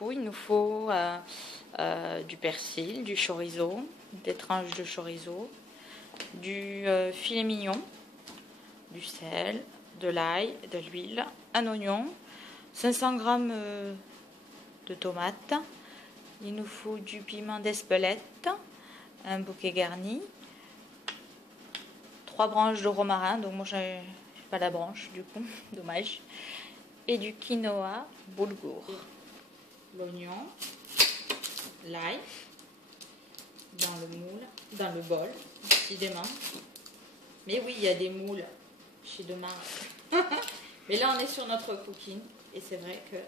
Il nous faut du persil, du chorizo, des tranches de chorizo, du filet mignon, du sel, de l'ail, de l'huile, un oignon, 500 g de tomates. Il nous faut du piment d'Espelette, un bouquet garni, 3 branches de romarin, donc moi j'ai pas la branche du coup, dommage, et du quinoa boulgour. L'oignon, l'ail, dans le moule, dans le bol, décidément. Mais oui, il y a des moules chez Demain. Mais là, on est sur notre cooking. Et c'est vrai que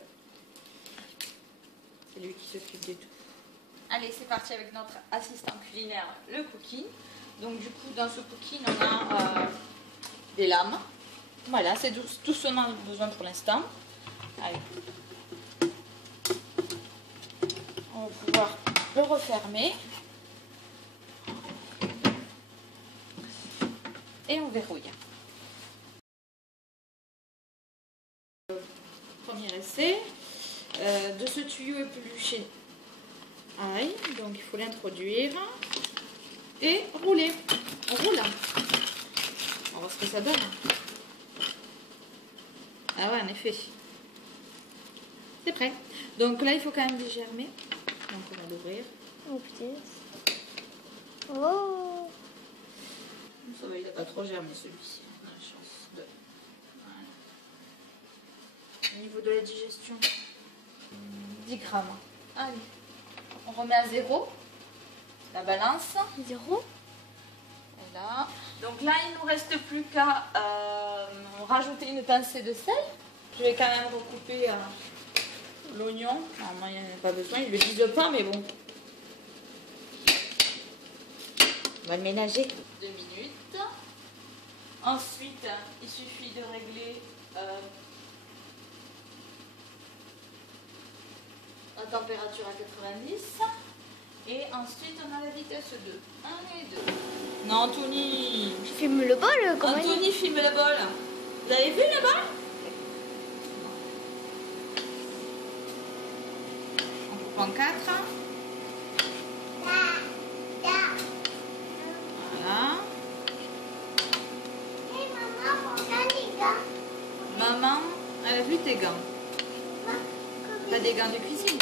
c'est lui qui s'occupe de tout. Allez, c'est parti avec notre assistant culinaire, le cooking. Donc du coup, dans ce cooking, on a des lames. Voilà, c'est tout ce dont on a besoin pour l'instant. Allez. On va pouvoir le refermer. Et on verrouille. Premier essai. De ce tuyau épluché ail, donc il faut l'introduire et rouler. On roule. On va voir ce que ça donne. Ah ouais, en effet. C'est prêt. Donc là, il faut quand même dégermer. Donc on va l'ouvrir. Oh putain. Oh. Ça va, il n'a pas trop germé celui-ci. On a la chance de... Voilà. Au niveau de la digestion, 10 grammes. Allez. On remet à 0 la balance. 0. Voilà. Donc là, il ne nous reste plus qu'à rajouter une pincée de sel. Je vais quand même recouper l'oignon. Normalement, il n'y en a pas besoin. Ils ne le disent pas, mais bon. On va le ménager. 2 minutes. Ensuite, il suffit de régler la température à 90. Et ensuite, on a la vitesse 2. 1 et 2. Non, Anthony. Je filme le bol, comment Anthony filme le bol. Vous avez vu le bol? On coupe en 4. Voilà. Maman, elle a vu tes gants. T'as des gants de cuisine.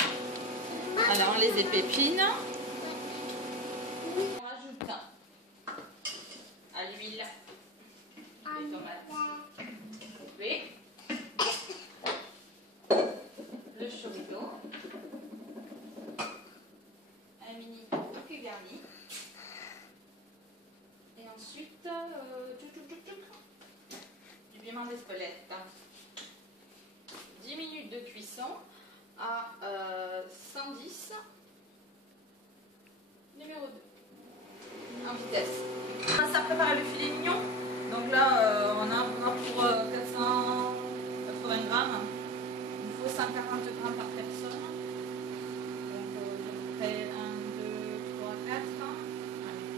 Alors, on les épépine. On rajoute à l'huile les tomates coupées, le chorizo, un mini bouquet garni, et ensuite du piment d'Espelette. 10 minutes de cuisson à 110, numéro 2, en vitesse. On commence à préparer le filet mignon. Donc là, on a pour 480 grammes. Il nous faut 140 grammes par personne. Donc à peu près 1, 2, 3, 4. Allez.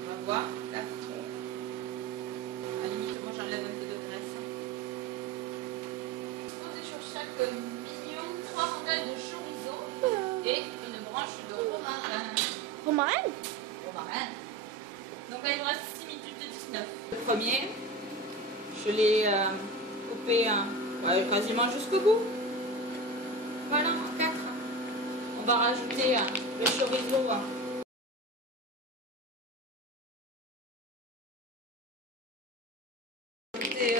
On va voir. 4. À la limite, moi j'enlève un peu de graisse. Sur chaque mignon, 3 rondelles de chorizo et une branche de romarin. Romarin? Romarin. Donc là, il me reste 6 minutes 19. Le premier, je l'ai coupé quasiment jusqu'au bout. Voilà, 4. On va rajouter le chorizo. Et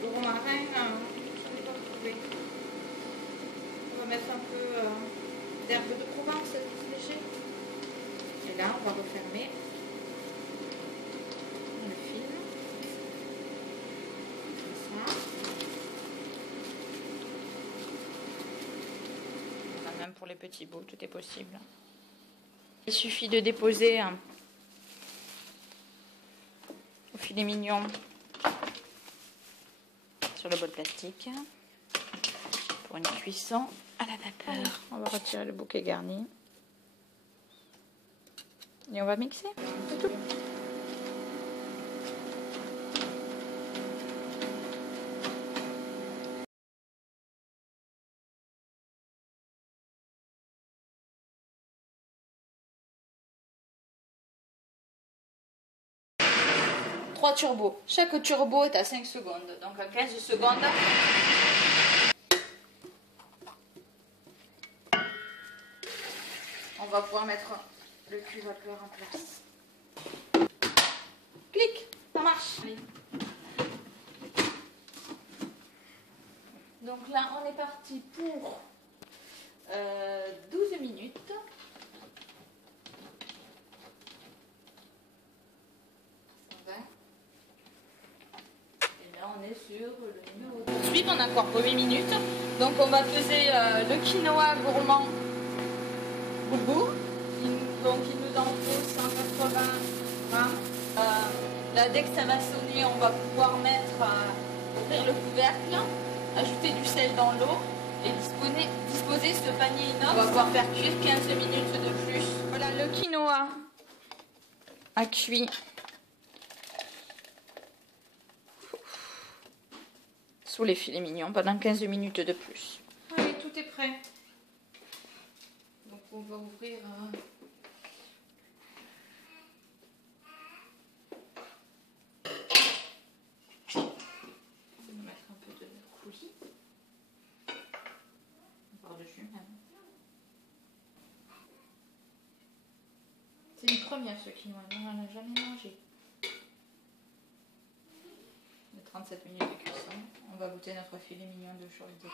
le romarin, j'en ai pas trouvé. On va mettre un peu d'herbe de Provence, c'est léger. Et là, on va refermer. On le filme. Comme ça. Même pour les petits bouts, tout est possible. Il suffit de déposer au filet mignon sur le bol plastique pour une cuisson à la vapeur. On va retirer le bouquet garni et on va mixer. C'est tout. 3 turbos. Chaque turbo est à 5 secondes. Donc à 15 secondes, on va pouvoir mettre le cul vapeur en place. Clic, ça marche. Donc là, on est parti pour 12 minutes. Et là, on est sur le numéro 2. Ensuite, on a encore pour 8 minutes. Donc, on va peser le quinoa gourmand Boulgour. Donc, il nous en faut 180 grammes. Là, dès que ça va sonner, on va pouvoir ouvrir le couvercle, ajouter du sel dans l'eau et disposer ce panier inox. On va pouvoir faire cuire 15 minutes de plus. Voilà, le quinoa a cuit sous les filets mignons pendant 15 minutes de plus. Allez, tout est prêt. Donc on va ouvrir... On va mettre un peu de coulis. Par-dessus même. C'est une première ce quinoa, on n'en a jamais mangé. 37 minutes de cuisson. On va goûter notre filet mignon de chorizo.